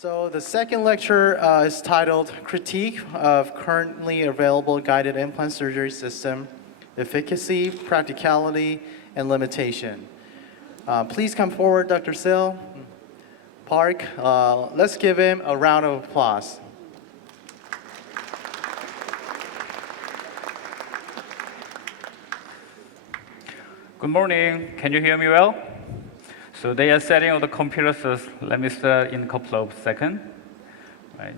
So the second lecture is titled Critique of Currently Available Guided Implant Surgery System, Efficacy, Practicality, and Limitation. Please come forward, Dr. Sil, Park. Let's give him a round of applause. Good morning. Can you hear me well? So they are setting up the computer, so let me start in a couple of seconds. Right.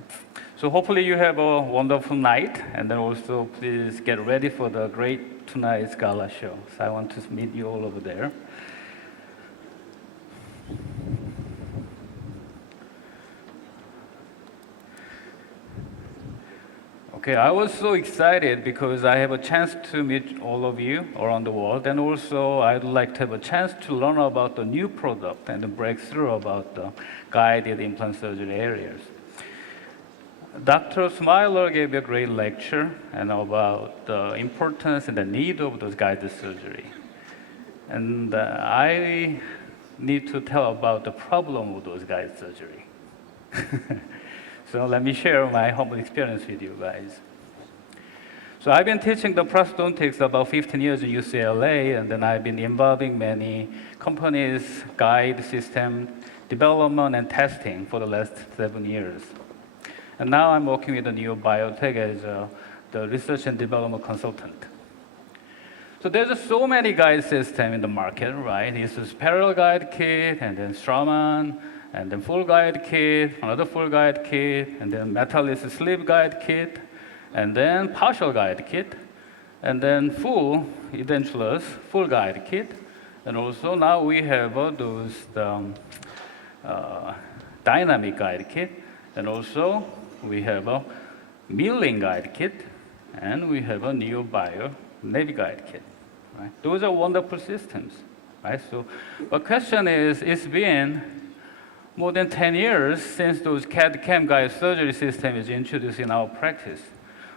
So hopefully you have a wonderful night, and then also please get ready for the great tonight's gala show. So I want to meet you all over there. Okay, I was so excited because I have a chance to meet all of you around the world, and also I'd like to have a chance to learn about the new product and the breakthrough about the guided implant surgery areas. Dr. Smiler gave a great lecture and about the importance and the need of those guided surgery. And I need to tell about the problem of those guided surgery. So let me share my humble experience with you guys. So I've been teaching the prosthodontics about 15 years in UCLA, and then I've been involving many companies, guide system development and testing for the last 7 years. And now I'm working with the Neobiotech as the research and development consultant. So there's so many guide systems in the market, right? This is parallel guide kit, and then Straumann, and then full guide kit, another full guide kit, and then metallic sleeve guide kit, and then partial guide kit, and then full edentulous full guide kit, and also now we have those dynamic guide kit, and also we have a milling guide kit, and we have a Neobio Navi guide kit. Right? Those are wonderful systems, right? So, the question is, it's been more than 10 years since those CAD/CAM guide surgery system is introduced in our practice.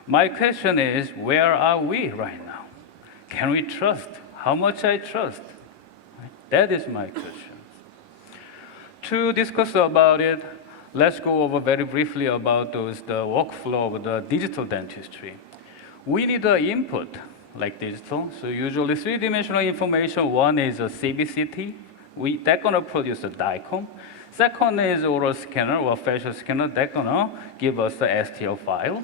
My question is, where are we right now? Can we trust? How much I trust? Right? That is my question. To discuss about it, let's go over very briefly about the workflow of the digital dentistry. We need the input like digital. So usually three-dimensional information. One is a CBCT. That's gonna produce a DICOM. Second is oral scanner or facial scanner. That's gonna give us the STL file.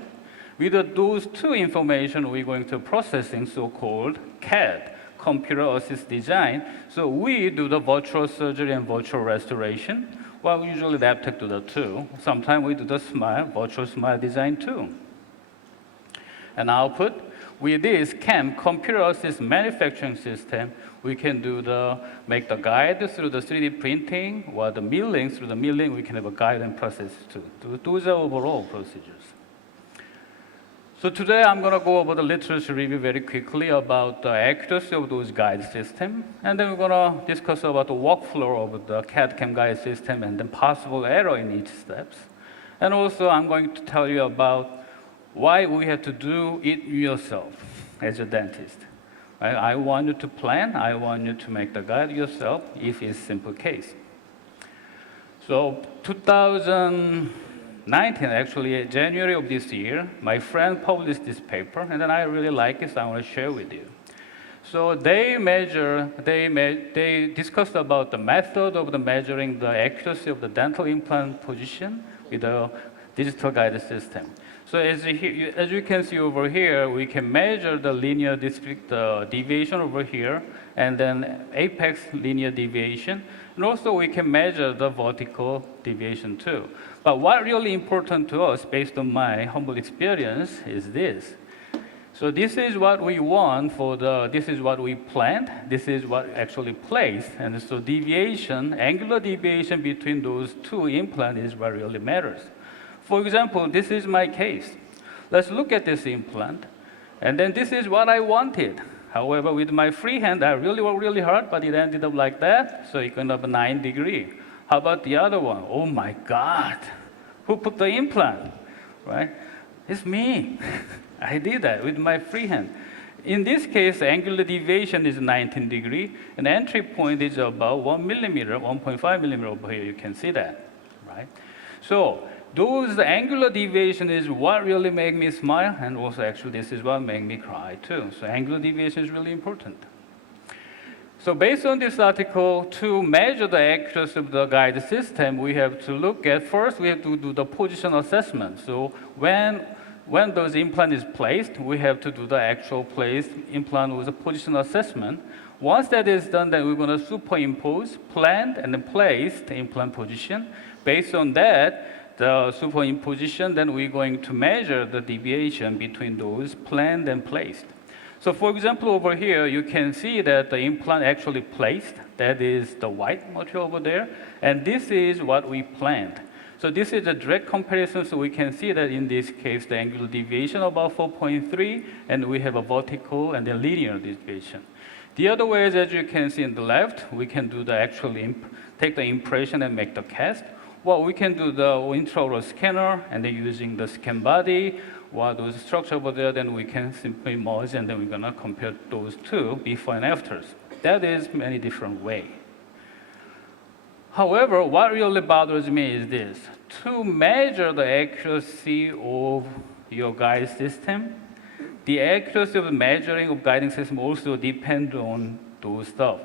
With those two information, we're going to processing so-called CAD, computer assisted design. So we do the virtual surgery and virtual restoration. Well, usually LabTech do the two. Sometimes we do the smile, virtual smile design too. And output, with this CAM, computer assisted manufacturing system, we can make the guide through the 3D printing, or the milling, through the milling, we can have a guide and process too. Those are overall procedures. So today I'm gonna go over the literature review very quickly about the accuracy of those guide system, and then we're gonna discuss about the workflow of the CAD/CAM guide system and then possible error in each steps. And also I'm going to tell you about why we have to do it yourself as a dentist. I want you to plan, I want you to make the guide yourself if it's a simple case. So 2019, actually January of this year, my friend published this paper, and then I really like it, so I want to share with you. So they discussed about the method of measuring the accuracy of the dental implant position with a digital guided system. So as you can see over here, we can measure the linear deviation over here, and then apex linear deviation, and also we can measure the vertical deviation too. But what really important to us, based on my humble experience, is this. So this is what we want this is what we planned, this is what actually placed, and so deviation, angular deviation between those two implants is what really matters. For example, this is my case. Let's look at this implant, and then this is what I wanted. However, with my free hand, I really worked really hard, but it ended up like that, so it ended up 9 degrees. How about the other one? Oh my God, who put the implant, right? It's me. I did that with my free hand. In this case, angular deviation is 19 degrees, and entry point is about 1 millimeter, 1.5 millimeter over here. You can see that, right? So those angular deviation is what really make me smile, and also actually this is what make me cry too. So angular deviation is really important. So based on this article, to measure the accuracy of the guide system, we have to look at, first we have to do the position assessment. So when those implant is placed, we have to do the actual placed implant with a position assessment. Once that is done, then we're going to superimpose planned and then placed implant position. Based on that, the superimposition, then we're going to measure the deviation between those planned and placed. So for example, over here, you can see that the implant actually placed. That is the white material over there. And this is what we planned. So this is a direct comparison. So we can see that in this case, the angular deviation about 4.3, and we have a vertical and a linear deviation. The other way is, as you can see in the left, we can do the actual take the impression and make the cast. Well, we can do the intraoral scanner, and then using the scan body, while those structure over there, then we can simply merge, and then we're gonna compare those two before and afters. That is many different way. However, what really bothers me is this: to measure the accuracy of your guide system, the accuracy of the measuring of guiding system also depends on those stuff.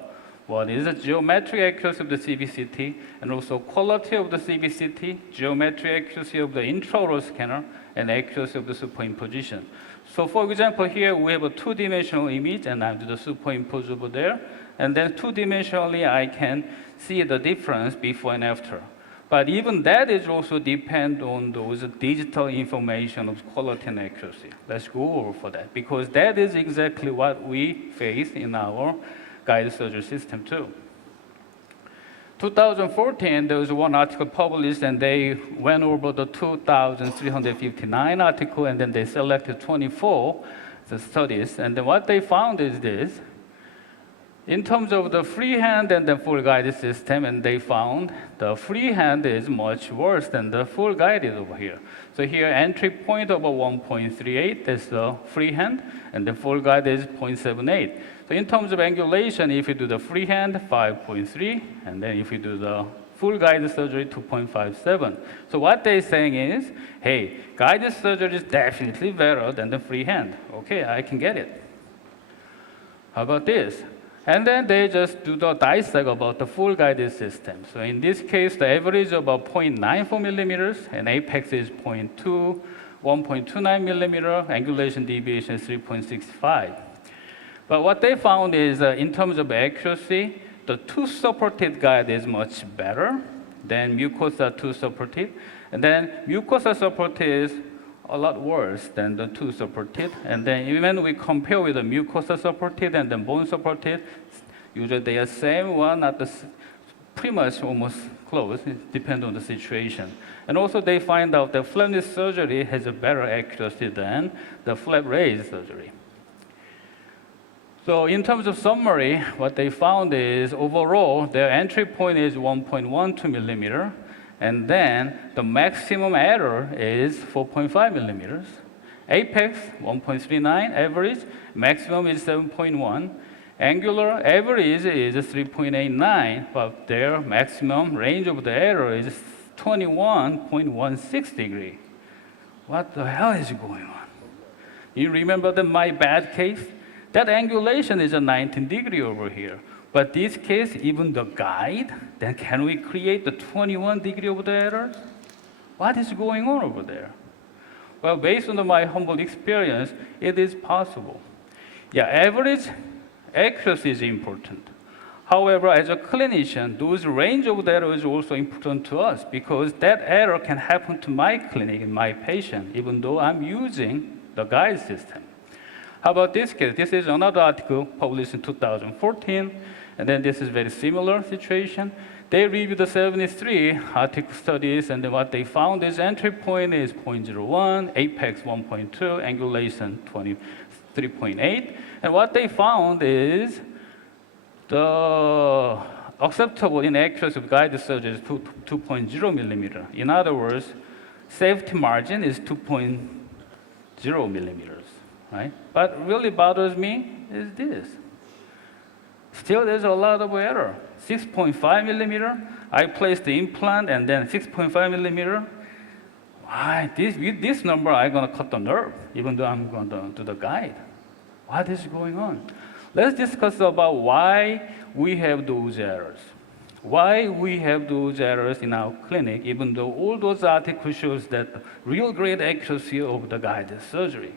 One is the geometric accuracy of the CBCT, and also quality of the CBCT, geometric accuracy of the intraoral scanner, and accuracy of the superimposition. So for example, here we have a two-dimensional image, and I do the superimpose over there, and then two-dimensionally I can see the difference before and after. But even that is also depend on those digital information of quality and accuracy. Let's go over for that, because that is exactly what we face in our guided surgery system too. 2014, there was one article published, and they went over the 2,359 article, and then they selected 24 studies. And then what they found is this: in terms of the freehand and the full guided system, and they found the freehand is much worse than the full guided over here. So here, entry point of 1.38 is the freehand, and the full guided is 0.78. So in terms of angulation, if you do the freehand, 5.3, and then if you do the full guided surgery, 2.57. So what they're saying is, hey, guided surgery is definitely better than the freehand. Okay, I can get it. How about this? And then they just do the dissect about the full guided system. So in this case, the average is about 0.94 millimeters, and apex is 1.29 millimeter, angulation deviation is 3.65. But what they found is, in terms of accuracy, the two-supported guide is much better than mucosa two-supported. And then mucosa supported is a lot worse than the two-supported. And then even we compare with the mucosa supported and the bone supported, usually they are same one, at the pretty much almost close. It depends on the situation. And also they find out that flap surgery has a better accuracy than the flap raised surgery. So in terms of summary, what they found is overall their entry point is 1.12 millimeter, and then the maximum error is 4.5 millimeters. Apex 1.39 average, maximum is 7.1. Angular average is 3.89, but their maximum range of the error is 21.16 degree. What the hell is going on? You remember my bad case? That angulation is a 19 degree over here. But this case, even the guide, then can we create the 21 degree of the error? What is going on over there? Well, based on my humble experience, it is possible. Yeah, average accuracy is important. However, as a clinician, those range of the error is also important to us, because that error can happen to my clinic and my patient, even though I'm using the guide system. How about this case? This is another article published in 2014, and then this is very similar situation. They reviewed the 73 article studies, and then what they found is entry point is 0.01, apex 1.2, angulation 23.8, and what they found is the acceptable inaccuracy of guided surgery is 2.0 millimeter. In other words, safety margin is 2.0 millimeters. Right? But really bothers me is this. Still, there's a lot of error. 6.5 millimeter, I placed the implant, and then 6.5 millimeter, why with this number I'm gonna cut the nerve, even though I'm gonna do the guide. What is going on? Let's discuss about why we have those errors. Why we have those errors in our clinic, even though all those articles shows that real great accuracy of the guided surgery.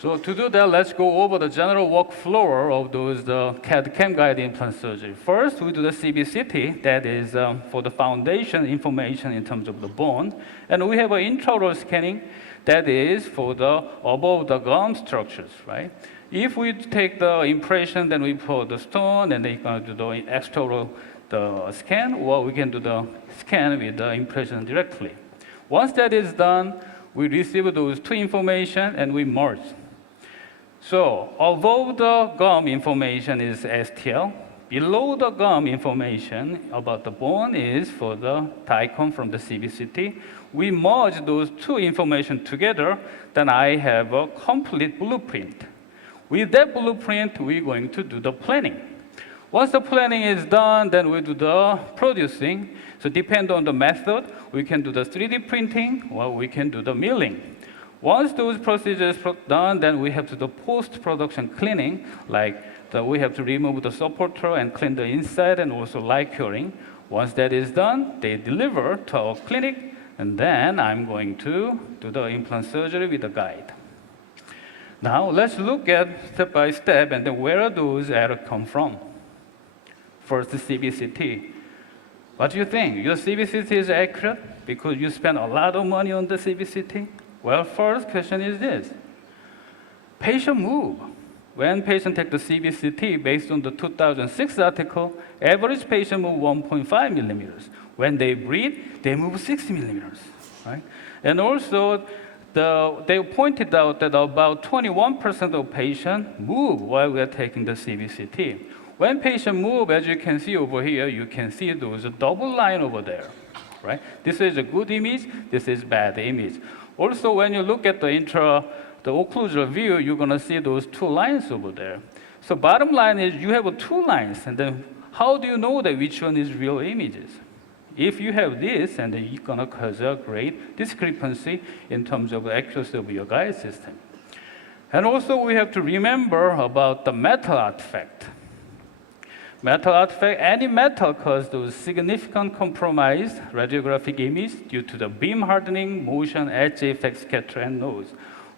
So to do that, let's go over the general workflow of the CAD/CAM guided implant surgery. First, we do the CBCT, that is for the foundation information in terms of the bone. And we have an intraoral scanning, that is for the above the gum structures, right? If we take the impression, then we put the stone, and then you're going to do the extraoral the scan, or we can do the scan with the impression directly. Once that is done, we receive those two information and we merge. So above the gum information is STL. Below the gum information about the bone is for the DICOM from the CBCT. We merge those two information together, then I have a complete blueprint. With that blueprint, we're going to do the planning. Once the planning is done, then we do the producing. So depend on the method, we can do the 3D printing or we can do the milling. Once those procedures are done, then we have to do post-production cleaning, like we have to remove the supporter and clean the inside and also light curing. Once that is done, they deliver to our clinic, and then I'm going to do the implant surgery with the guide. Now let's look at step by step and then where those errors come from. First, the CBCT. What do you think? Your CBCT is accurate because you spend a lot of money on the CBCT? Well, first question is this. Patient move. When patient take the CBCT, based on the 2006 article, average patient move 1.5 millimeters. When they breathe, they move 60 millimeters, right? And also, they pointed out that about 21% of patients move while we are taking the CBCT. When patient move, as you can see over here, you can see those double line over there, right? This is a good image, this is bad image. Also, when you look at the occlusal view, you're going to see those two lines over there. So bottom line is you have two lines, and then how do you know that which one is real images? If you have this, and then you're going to cause a great discrepancy in terms of the accuracy of your guide system. And also, we have to remember about the metal artifact. Metal artifact, any metal causes those significant compromised radiographic image due to the beam hardening, motion, edge effect, scatter, and noise.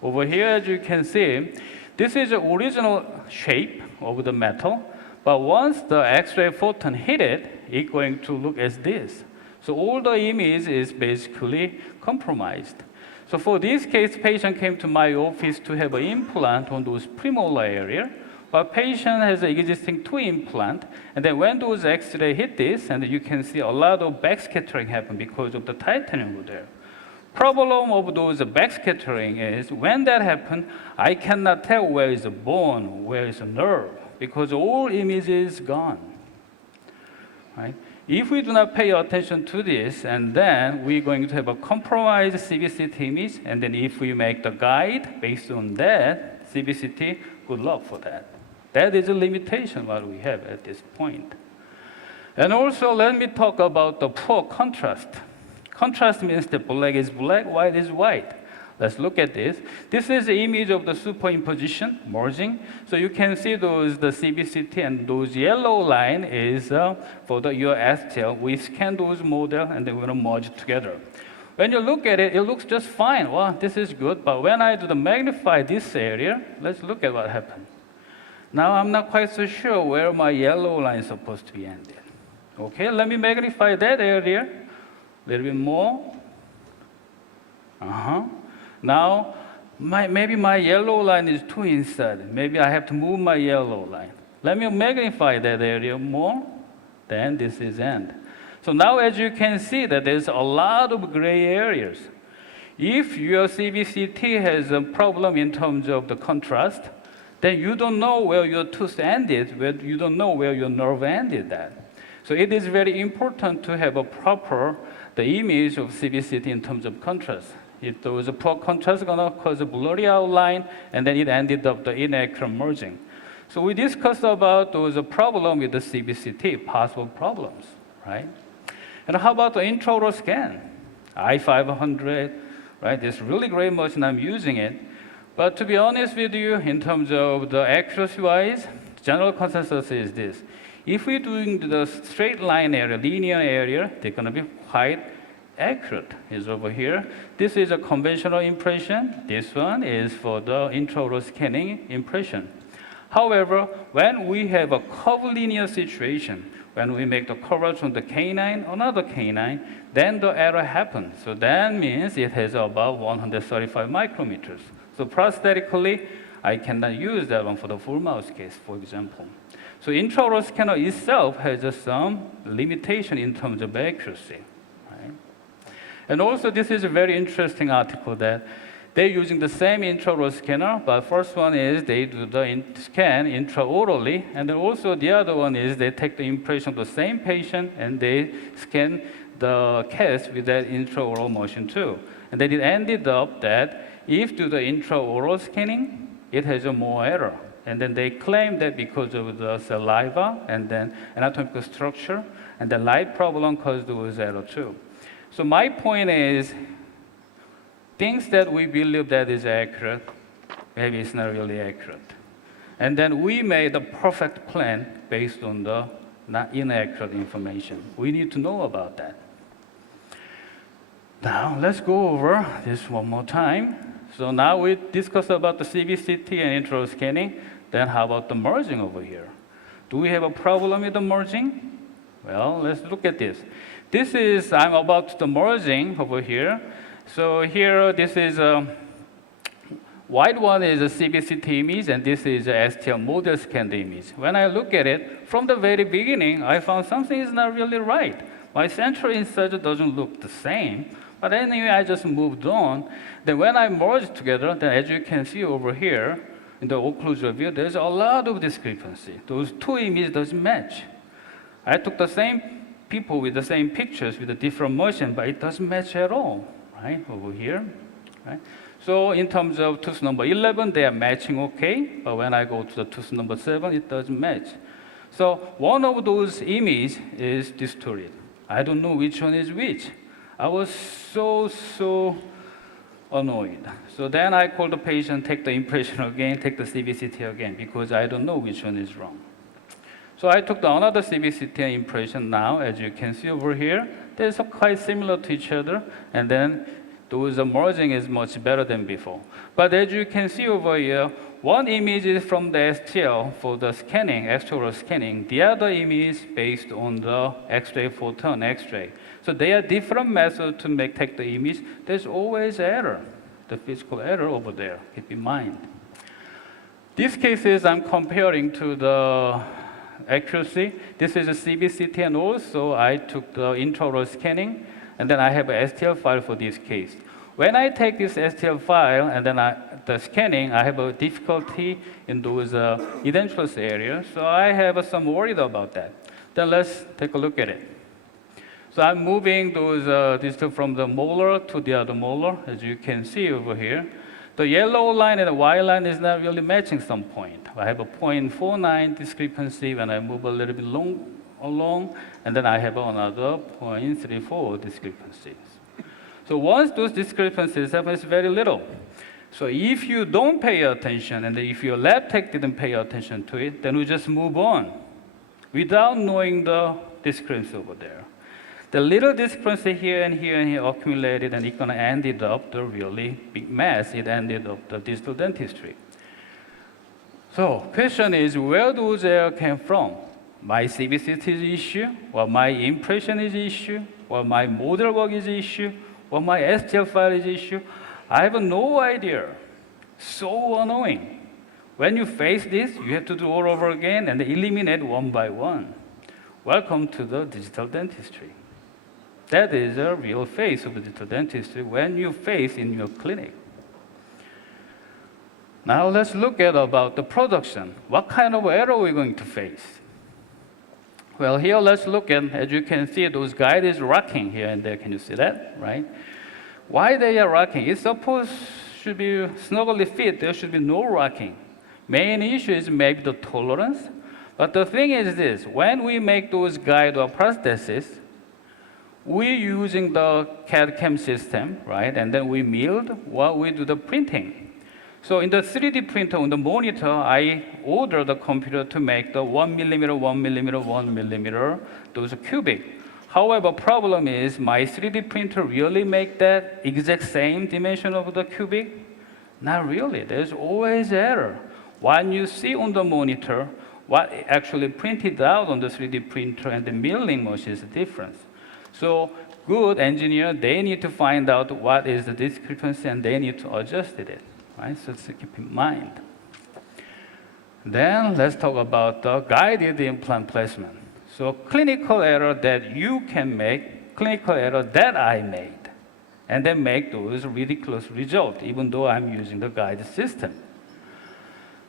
Over here, as you can see, this is the original shape of the metal, but once the X-ray photon hit it, it's going to look as this. So all the image is basically compromised. So for this case, patient came to my office to have an implant on those premolar area, but patient has an existing two implant, and then when those X-ray hit this, and you can see a lot of backscattering happen because of the titanium over there. Problem of those backscattering is when that happens, I cannot tell where is the bone, where is the nerve, because all image is gone. Right? If we do not pay attention to this, and then we're going to have a compromised CBCT image, and then if we make the guide based on that CBCT, good luck for that. That is a limitation what we have at this point. And also, let me talk about the poor contrast. Contrast means that black is black, white is white. Let's look at this. This is the image of the superimposition, merging. So you can see the CBCT, and those yellow line is for your STL. We scan those model, and then we're going to merge together. When you look at it, it looks just fine. Well, this is good. But when I do the magnify this area, let's look at what happened. Now I'm not quite so sure where my yellow line is supposed to be ended. Okay, let me magnify that area a little bit more. Now, maybe my yellow line is too inside. Maybe I have to move my yellow line. Let me magnify that area more. Then this is end. So now, as you can see, that there's a lot of gray areas. If your CBCT has a problem in terms of the contrast, then you don't know where your tooth ended, you don't know where your nerve ended at. So it is very important to have a proper the image of CBCT in terms of contrast. If there was a poor contrast, it's gonna cause a blurry outline, and then it ended up the inaccurate merging. So we discussed about those problem with the CBCT, possible problems, right? And how about the intraoral scan? i500, right? This really great machine, I'm using it. But to be honest with you, in terms of the accuracy-wise, general consensus is this. If we're doing the straight line area, linear area, they're going to be quite accurate. Is over here. This is a conventional impression. This one is for the intraoral scanning impression. However, when we have a curvilinear situation, when we make the curve from the canine, another canine, then the error happens. So that means it has about 135 micrometers. So prosthetically, I cannot use that one for the full mouse case, for example. So intraoral scanner itself has some limitation in terms of accuracy. Right? And also, this is a very interesting article that they're using the same intraoral scanner, but first one is they do the scan intraorally, and then also the other one is they take the impression of the same patient and they scan the case with that intraoral motion too. And then it ended up that if do the intraoral scanning, it has a more error. And then they claim that because of the saliva and then anatomical structure and the light problem caused those error too. So my point is, things that we believe that is accurate, maybe it's not really accurate. And then we made a perfect plan based on the not inaccurate information. We need to know about that. Now let's go over this one more time. So now we discussed about the CBCT and intraoral scanning. Then how about the merging over here? Do we have a problem with the merging? Well, let's look at this. This is, I'm about the merging over here. So here, this is a white one is a CBCT image, and this is a STL model scanned image. When I look at it, from the very beginning, I found something is not really right. My central incisor doesn't look the same. But anyway, I just moved on. Then when I merged together, then as you can see over here, in the occlusal view, there's a lot of discrepancy. Those two images doesn't match. I took the same people with the same pictures with a different motion, but it doesn't match at all, right, over here, right? So in terms of tooth number 11, they are matching okay, but when I go to the tooth number 7, it doesn't match. So one of those images is distorted. I don't know which one is which. I was so annoyed. So then I called the patient, take the impression again, take the CBCT again, because I don't know which one is wrong. So I took another CBCT impression now, as you can see over here. They're quite similar to each other, and then those merging is much better than before. But as you can see over here, one image is from the STL for the scanning, extraoral scanning. The other image is based on the X-ray photon X-ray. So they are different methods to take the image. There's always error, the physical error over there, keep in mind. These cases I'm comparing to the accuracy. This is a CBCT, and also I took the intraoral scanning, and then I have a STL file for this case. When I take this STL file and then the scanning, I have a difficulty in those edentulous areas, so I have some worried about that. Then let's take a look at it. So I'm moving those distal from the molar to the other molar, as you can see over here. The yellow line and the white line is not really matching some point. I have a 0.49 discrepancy when I move a little bit along, and then I have another 0.34 discrepancies. So once those discrepancies happen, it's very little. So if you don't pay attention, and if your lab tech didn't pay attention to it, then we just move on without knowing the discrepancy over there. The little discrepancy here and here and here accumulated, and it's gonna ended up the really big mess. It ended up the digital dentistry. So question is, where those errors came from? My CBCT is issue, or my impression is issue, or my model work is issue, or my STL file is issue? I have no idea. So annoying. When you face this, you have to do all over again and eliminate one by one. Welcome to the digital dentistry. That is a real face of the digital dentistry when you face in your clinic. Now let's look at about the production. What kind of error are we going to face? Well, here let's look at, as you can see, those guide is rocking here and there. Can you see that, right? Why they are rocking? It's supposed should be snugly fit. There should be no rocking. Main issue is maybe the tolerance. But the thing is this, when we make those guide or prosthesis, we're using the CAD/CAM system, right? And then we milled while we do the printing. So in the 3D printer on the monitor, I order the computer to make the 1 millimeter, 1 millimeter, 1 millimeter, those cubic. However, problem is my 3D printer really make that exact same dimension of the cubic? Not really. There's always error. When you see on the monitor, what actually printed out on the 3D printer and the milling machine is the difference. So good engineer, they need to find out what is the discrepancy and they need to adjust it. Right? So keep in mind. Then let's talk about the guided implant placement. So clinical error that you can make, clinical error that I made, and then make those ridiculous results, even though I'm using the guided system.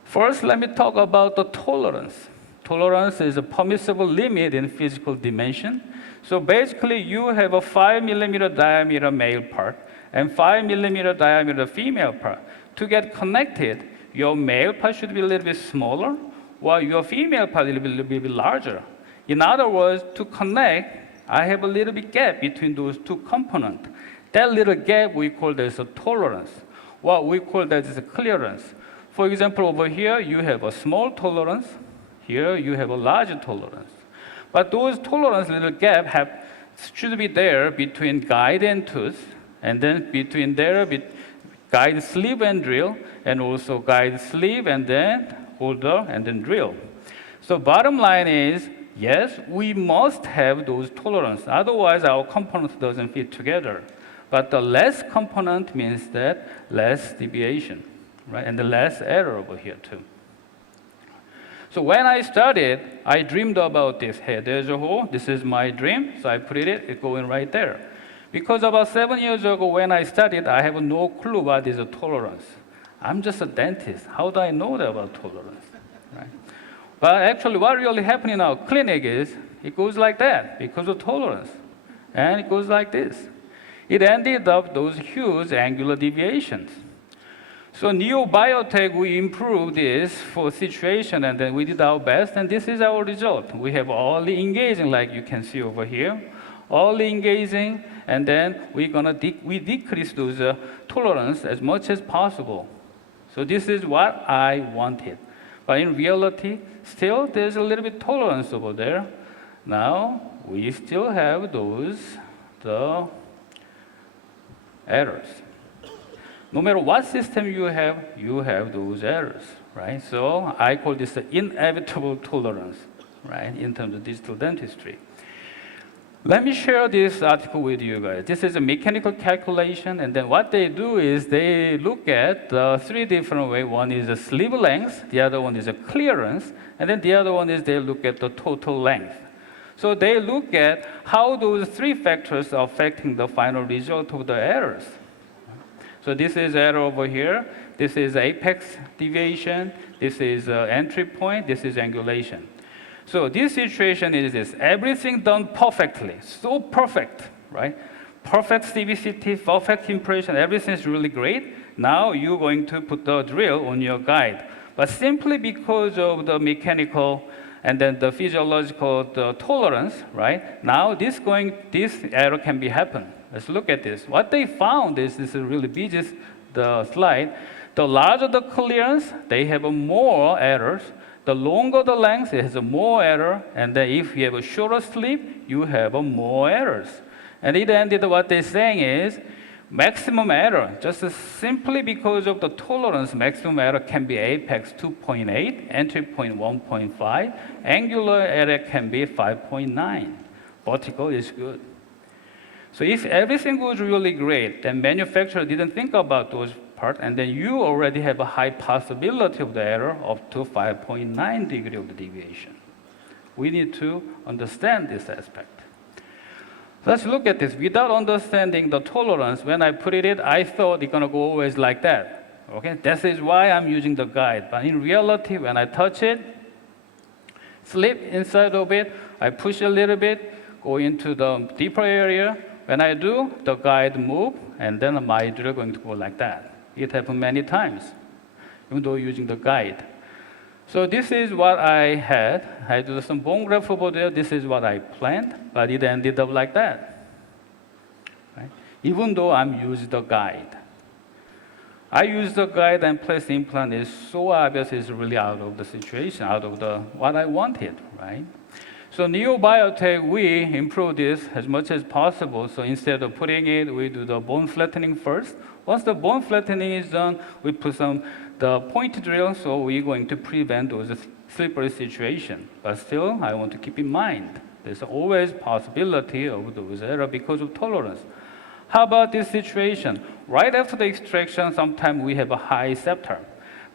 First, let me talk about the tolerance. Tolerance is a permissible limit in physical dimension. So basically, you have a 5 millimeter diameter male part and 5 millimeter diameter female part. To get connected, your male part should be a little bit smaller, while your female part a little bit larger. In other words, to connect, I have a little bit gap between those two components. That little gap we call this a tolerance. What we call that is a clearance. For example, over here, you have a small tolerance. Here, you have a larger tolerance. But those tolerance little gap should be there between guide and tooth, and then between there, guide sleeve and drill, and also guide sleeve and then holder and then drill. So bottom line is, yes, we must have those tolerance. Otherwise, our component doesn't fit together. But the less component means that less deviation, right? And the less error over here too. So when I started, I dreamed about this. Hey, there's a hole. This is my dream. So I put it's going right there. Because about 7 years ago when I started, I have no clue what is a tolerance. I'm just a dentist. How do I know that about tolerance? Right? But actually what really happening in our clinic is it goes like that because of tolerance. And it goes like this. It ended up those huge angular deviations. So Neobiotech, we improved this for situation and then we did our best and this is our result. We have early engaging like you can see over here. Early engaging and then we decrease those tolerance as much as possible. So this is what I wanted. But in reality, still there's a little bit tolerance over there. Now we still have the errors. No matter what system you have those errors, right? So I call this the inevitable tolerance, right, in terms of digital dentistry. Let me share this article with you guys. This is a mechanical calculation, and then what they do is they look at the three different ways. One is the sleeve length, the other one is a clearance, and then the other one is they look at the total length. So they look at how those three factors are affecting the final result of the errors. So this is error over here. This is apex deviation. This is entry point. This is angulation. So this situation is this. Everything done perfectly. So perfect, right? Perfect CVCT, perfect impression. Everything is really great. Now you're going to put the drill on your guide. But simply because of the mechanical and then the physiological tolerance, right? Now this error can be happen. Let's look at this. What they found is, this is really busy, the slide. The larger the clearance, they have more errors. The longer the length, it has more error. And then if you have a shorter sleeve, you have more errors. And it ended what they're saying is, maximum error, just simply because of the tolerance, maximum error can be apex 2.8, entry point 1.5, angular error can be 5.9. Vertical is good. So if everything goes really great, then manufacturer didn't think about those parts, and then you already have a high possibility of the error up to 5.9 degree of the deviation. We need to understand this aspect. Let's look at this. Without understanding the tolerance, when I put it in, I thought it's gonna go always like that. Okay, that is why I'm using the guide. But in reality, when I touch it, slip inside of it, I push a little bit, go into the deeper area. When I do, the guide move, and then my drill going to go like that. It happened many times, even though using the guide. So this is what I had. I do some bone graft over there. This is what I planned, but it ended up like that. even though I'm using the guide. I use the guide and place the implant is so obvious it's really out of the situation, out of the what I wanted, right? So Neobiotech, we improve this as much as possible. So instead of putting it, we do the bone flattening first. Once the bone flattening is done, we put the point drill, so we're going to prevent those slippery situation. But still, I want to keep in mind, there's always possibility of those error because of tolerance. How about this situation? Right after the extraction, sometimes we have a high septum.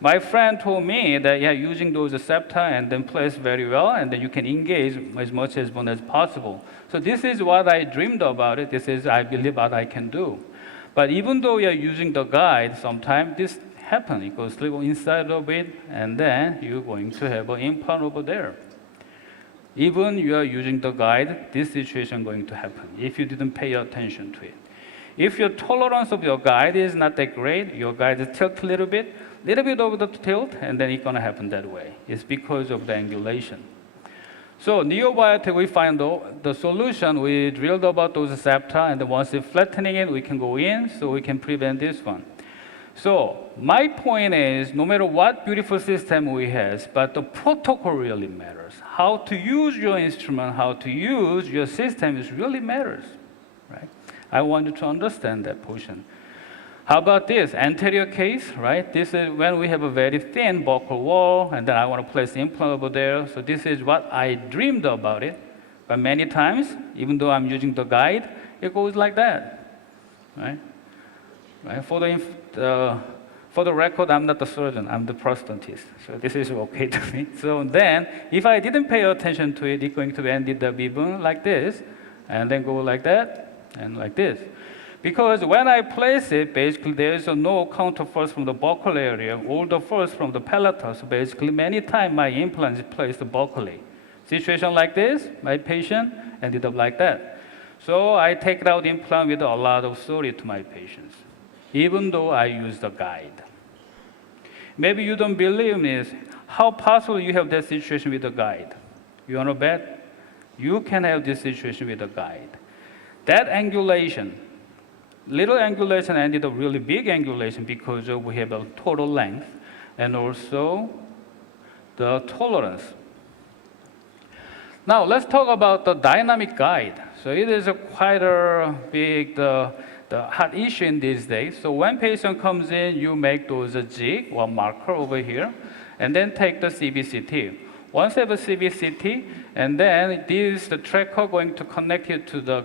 My friend told me that using those septa and then place very well, and then you can engage as much as bone as possible. So this is what I dreamed about it. This is, I believe, what I can do. But even though you're using the guide, sometimes this happens. It goes slip inside of it, and then you're going to have an implant over there. Even you are using the guide, this situation is going to happen if you didn't pay attention to it. If your tolerance of your guide is not that great, your guide is tilt a little bit over the tilt, and then it's going to happen that way. It's because of the angulation. So Neobiotech, we find the solution. We drilled about those septa, and then once it's flattening it, we can go in, so we can prevent this one. So my point is, no matter what beautiful system we have, but the protocol really matters. How to use your instrument, how to use your system is really matters, right? I want you to understand that portion. How about this anterior case, right? This is when we have a very thin buccal wall, and then I want to place the implant over there. So this is what I dreamed about it. But many times, even though I'm using the guide, it goes like that, right? Right? For the record, I'm not the surgeon, I'm the prosthetist. So this is okay to me. So then, if I didn't pay attention to it, it's going to end the ribbon like this, and then go like that, and like this. Because when I place it, basically there is no counterforce from the buccal area, all the force from the palatal. So basically many times my implant is placed buccally. Situation like this, my patient ended up like that. So I take out the implant with a lot of sorry to my patients, even though I use the guide. Maybe you don't believe me. How possible you have that situation with the guide? You want to bet? You can have this situation with the guide. That angulation, little angulation ended up really big angulation because we have a total length and also the tolerance. Now let's talk about the dynamic guide. So it is quite a big the hot issue in these days. So when patient comes in, you make those jig or marker over here, and then take the CBCT. Once you have a CBCT, and then the tracker going to connect it to the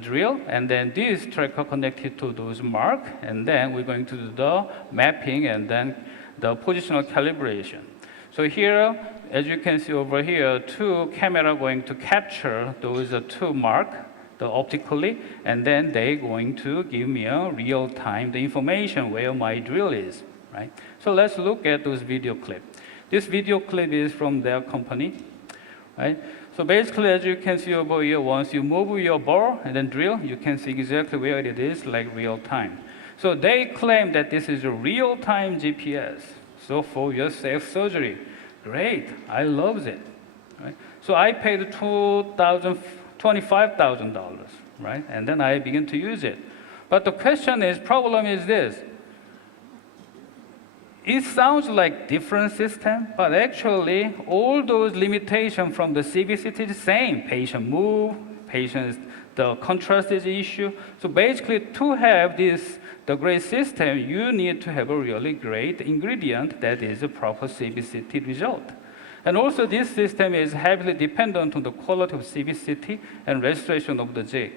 drill, and then this tracker connected to those mark, and then we're going to do the mapping and then the positional calibration. So here, as you can see over here, two camera going to capture those two mark, the optically, and then they going to give me a real time the information where my drill is, right? So let's look at those video clip. This video clip is from their company, right? So basically, as you can see over here, once you move your ball and then drill, you can see exactly where it is, like real time. So they claim that this is a real-time GPS. So for your safe surgery, great, I love it. Right? So I paid $25,000, right? And then I begin to use it. But the problem is this. It sounds like different system, but actually all those limitations from the CBCT is the same. Patient move, the contrast is the issue. So basically to have the great system, you need to have a really great ingredient that is a proper CBCT result. And also this system is heavily dependent on the quality of CBCT and restoration of the jig.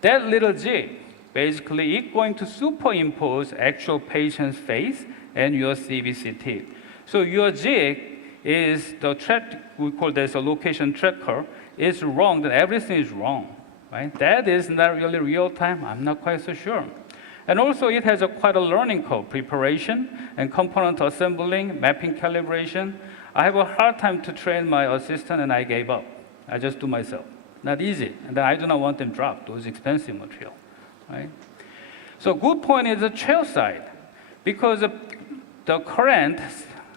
That little jig, basically it's going to superimpose actual patient's face and your CBCT. So your jig is the track, we call this a location tracker, is wrong, then everything is wrong, right? That is not really real time, I'm not quite so sure. And also it has quite a learning curve, preparation and component assembling, mapping calibration. I have a hard time to train my assistant and I gave up. I just do myself. Not easy, and then I do not want them drop those expensive material, right? So good point is the chair side, because the current,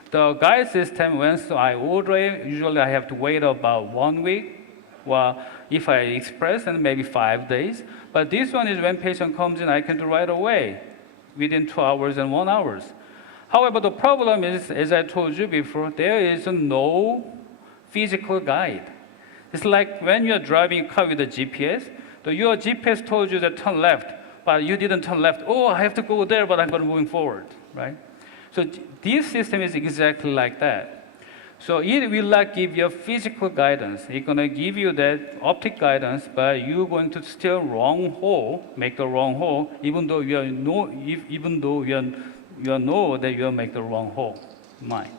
the guide system, once I order it, usually I have to wait about 1 week. Well, if I express, and maybe 5 days. But this one is when patient comes in, I can do right away, within 2 hours and 1 hour. However, the problem is, as I told you before, there is no physical guide. It's like when you're driving a car with a GPS, your GPS told you to turn left, but you didn't turn left. Oh, I have to go there, but I'm not moving forward, right? So this system is exactly like that. So it will not give you physical guidance. It's going to give you that optic guidance, but you're going to still wrong hole, make the wrong hole, even though you know, you know that you make the wrong hole, mind,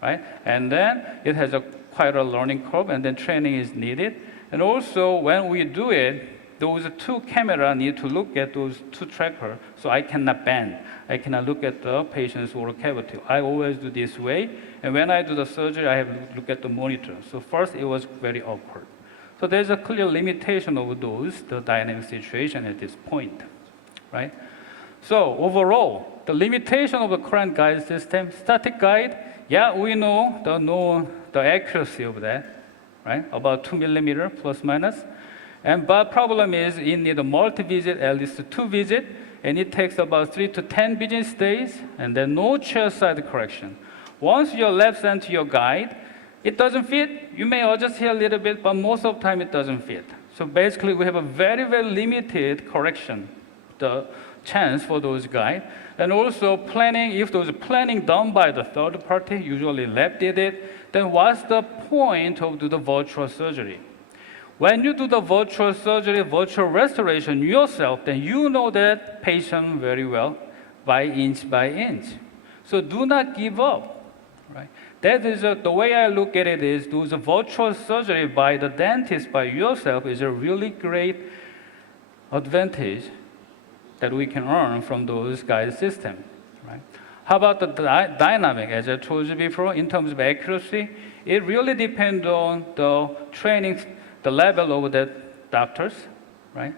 right? And then it has quite a learning curve, and then training is needed. And also, when we do it, those two cameras need to look at those two trackers, so I cannot bend. I cannot look at the patient's oral cavity. I always do this way, and when I do the surgery, I have to look at the monitor. So first, it was very awkward. So there's a clear limitation of the dynamic situation at this point, right? So overall, the limitation of the current guide system, static guide, yeah, we know the accuracy of that, right? About 2 millimeter plus minus. But problem is you need a multi-visit, at least 2 visits, and it takes about 3 to 10 business days, and then no chair side correction. Once your lab sent to your guide, it doesn't fit. You may adjust here a little bit, but most of the time it doesn't fit. So basically, we have a very, very limited correction, the chance for those guides. And also planning, if those planning done by the third party, usually lab did it, then what's the point of the virtual surgery? When you do the virtual surgery, virtual restoration yourself, then you know that patient very well by inch. So do not give up, right? That is the way I look at it is do the virtual surgery by the dentist by yourself is a really great advantage that we can earn from those guide systems, right? How about the dynamic? As I told you before, in terms of accuracy, it really depends on the training, the level of the doctors, right?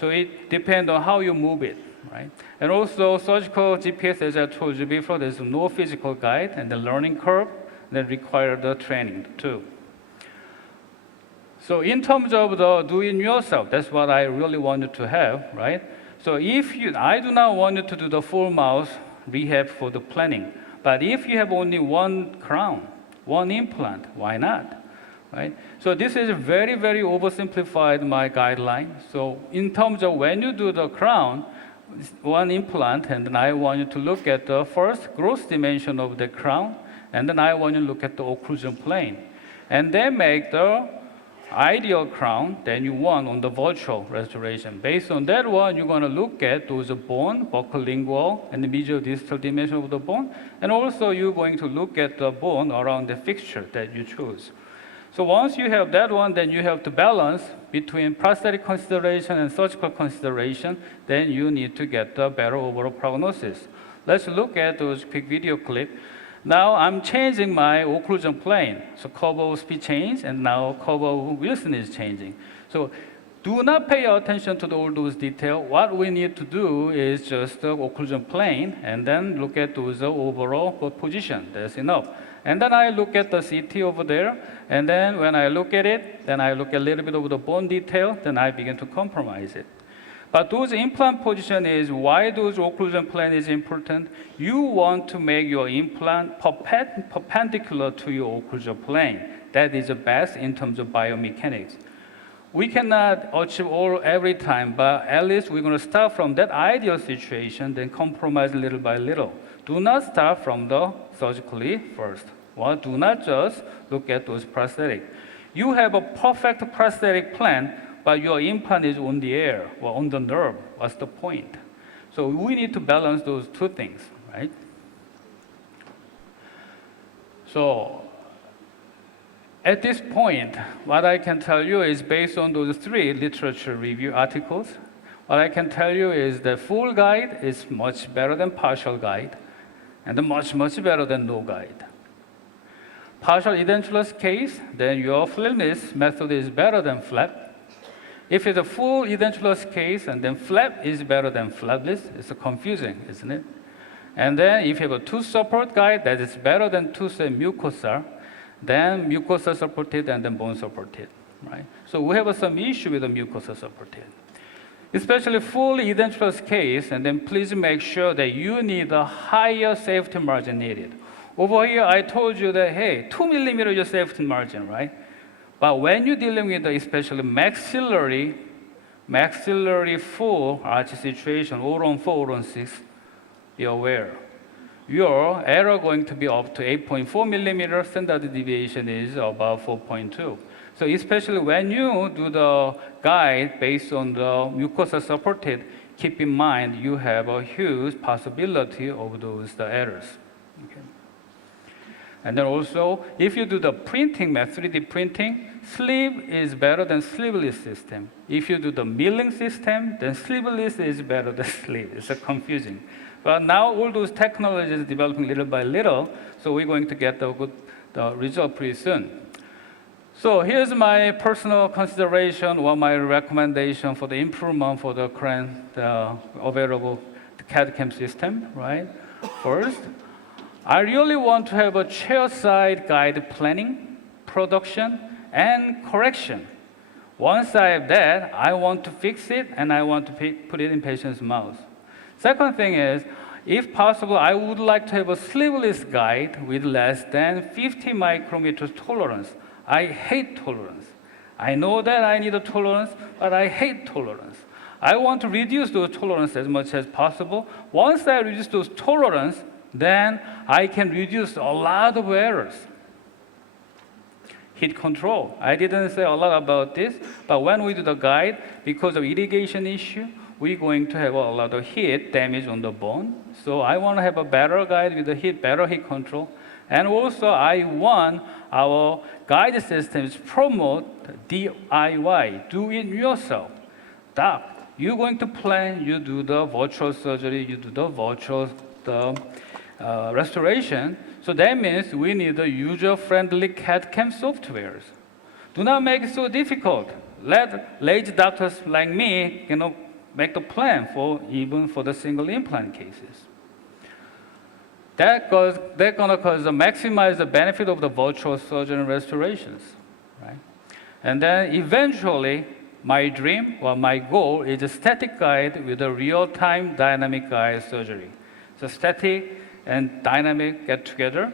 So it depends on how you move it, right? And also surgical GPS, as I told you before, there's no physical guide and the learning curve that require the training too. So in terms of the doing yourself, that's what I really wanted to have, right? So I do not want you to do the full mouth rehab for the planning, but if you have only one crown, one implant, why not? Right? So this is very, very oversimplified my guideline. So in terms of when you do the crown, one implant, and then I want you to look at the first gross dimension of the crown, and then I want you to look at the occlusion plane. And then make the ideal crown, then you want on the virtual restoration. Based on that one, you're going to look at those bone, buccolingual, and the medial-distal dimension of the bone, and also you're going to look at the bone around the fixture that you choose. So once you have that one, then you have to balance between prosthetic consideration and surgical consideration. Then you need to get the better overall prognosis. Let's look at those quick video clip. Now I'm changing my occlusion plane. So curve of speed change, and now curve of Wilson is changing. So do not pay attention to all those details. What we need to do is just the occlusion plane, and then look at those overall position. That's enough. And then I look at the CT over there, and then when I look at it, then I look a little bit of the bone detail, then I begin to compromise it. But those implant position is why those occlusion plane is important. You want to make your implant perpendicular to your occlusion plane. That is the best in terms of biomechanics. We cannot achieve all every time, but at least we're going to start from that ideal situation, then compromise little by little. Do not start from the surgically first. Well, do not just look at those prosthetic. You have a perfect prosthetic plan, but your implant is on the air or on the nerve. What's the point? So we need to balance those two things, right? So at this point, what I can tell you is based on those 3 literature review articles, what I can tell you is the full guide is much better than partial guide, and much, much better than no guide. Partial edentulous case, then your flapless method is better than flap. If it's a full edentulous case, and then flap is better than flapless, it's confusing, isn't it? And then if you have a tooth support guide, that is better than tooth and mucosa, then mucosa supported and then bone supported. right? So we have some issue with the mucosa supported. Especially fully edentulous case, and then please make sure that you need a higher safety margin needed. Over here, I told you that, hey, 2 millimeter is your safety margin, right? But when you're dealing with the especially maxillary full arch situation, oron 4, oron 6, be aware. Your error going to be up to 8.4 millimeter, standard deviation is about 4.2. So especially when you do the guide based on the mucosa supported, keep in mind you have a huge possibility of those errors. Okay. And then also, if you do the printing method, 3D printing, sleeve is better than sleeveless system. If you do the milling system, then sleeveless is better than sleeve. It's confusing. But now all those technologies developing little by little, so we're going to get the good result pretty soon. So here's my personal consideration or my recommendation for the improvement for the current available CAD/CAM system, right? First, I really want to have a chairside guide planning, production, and correction. Once I have that, I want to fix it and I want to put it in patient's mouth. Second thing is, if possible, I would like to have a sleeveless guide with less than 50 micrometers tolerance. I hate tolerance. I know that I need a tolerance, but I hate tolerance. I want to reduce those tolerance as much as possible. Once I reduce those tolerance, then I can reduce a lot of errors. Heat control. I didn't say a lot about this, but when we do the guide, because of irrigation issue, we're going to have a lot of heat damage on the bone. So I want to have a better guide with the better heat control. And also, I want our guide systems promote DIY, do it yourself. Doc, you're going to plan, you do the virtual surgery, you do the virtual restoration. So that means we need the user-friendly CAD/CAM softwares. Do not make it so difficult. Let lazy doctors like me, make the plan even for the single implant cases. That's gonna maximize the benefit of the virtual surgery and restorations, right? And then eventually, my dream or my goal is a static guide with a real-time dynamic guide surgery. So static and dynamic get together.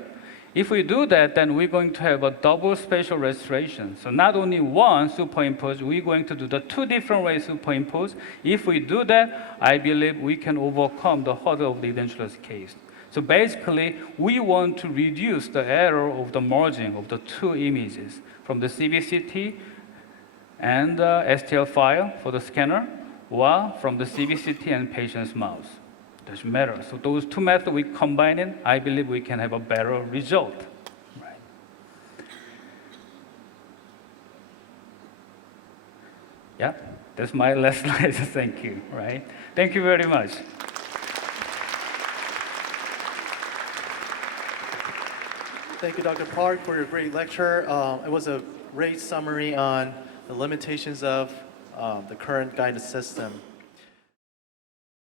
If we do that, then we're going to have a double spatial restoration. So not only one superimpose, we're going to do the two different ways superimpose. If we do that, I believe we can overcome the hurdle of the edentulous case. So basically, we want to reduce the error of the merging of the two images from the CBCT and the STL file for the scanner, or from the CBCT and patient's mouth. Doesn't matter. So those two methods we combine in, I believe we can have a better result. Right. Yeah, that's my last slide. Thank you. Right. Thank you very much. Thank you, Dr. Park, for your great lecture. It was a great summary on the limitations of the current guidance system.